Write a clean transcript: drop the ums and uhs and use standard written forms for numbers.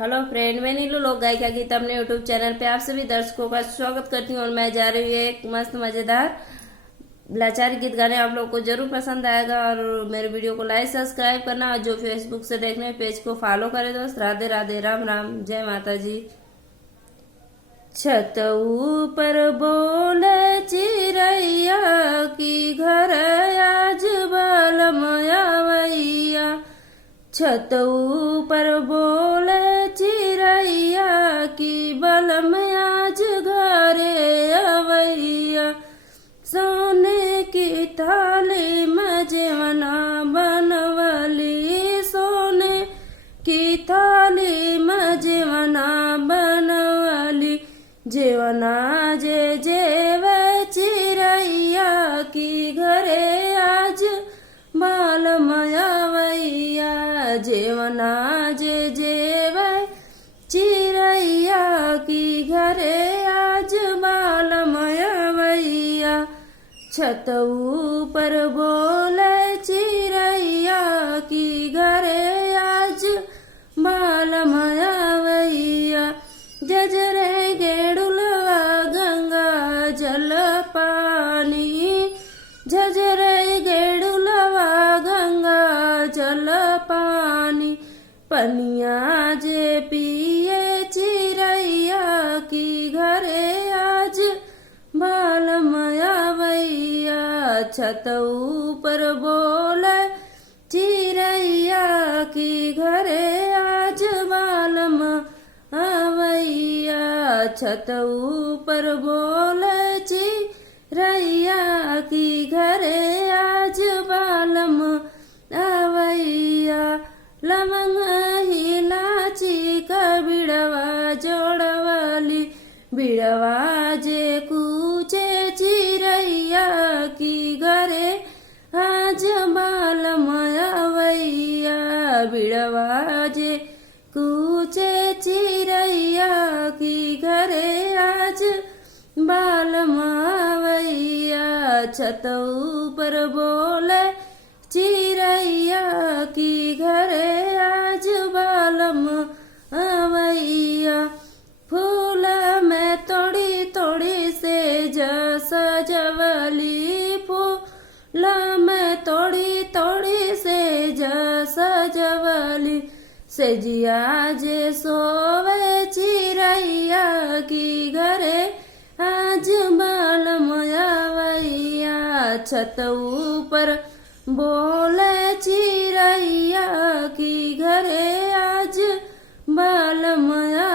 Hello friend, मैं नीलू लोक गायिका गीत अपने यूट्यूब चैनल पे आप सभी दर्शकों का स्वागत करती हूँ। और मैं जा रही हूँ एक मस्त मजेदार लाचारी गीत गाने। आप लोगों को जरूर पसंद आएगा और मेरे वीडियो को लाइक सब्सक्राइब करना और जो फेसबुक से देख रहे हैं पेज को फॉलो करें दोस्त। राधे राधे, राम राम, जय माता जी। छत ऊपर बोले चिरैया की घर आज बालमया वैया। छत ऊपर बोले चिरैया की बलम आज घरे अवैया। सोने की थाली में जेवना बनवली, सोने की थाली में जेवना बनवली। जेवना जे जेवे चिरैया की घरे आज बालमया वैया। जेवना जे जेवे चिरैया की घरे आज बालमया वैया। छत ऊपर बोले चिरैया की घरे आज बालमया वैया। जजरे गेडुलवा गंगा जल पानी, झजरे गेडुलवा गंगा जल पानी। पनिया जे पिए चिरैया की घरे आज बालमया वैया। छत ऊपर बोले चिरैया की घरे आज बालमया वैया। छत ऊपर बोले चिरैया की घरे आज बालम अवैया। लवंग इलाची का बिड़वा जोड़वाली, बिड़वा जे कूचे चिरैया की घरे आज बालमया वैया। बिड़वा जे कूचे चिरैया की घरे आज बालमया वैया। छत ऊपर बोले चिरैया की घरे आज बालमया वैया। फूल में तोड़ी तोड़ी से सजवली, फूल में तोड़ी तोड़ी से सजवली। सेजिया जे सोवे चिरैया की घरे आज बालमया वैया। छत ऊपर बोले चिरैया की घरे आज बालमया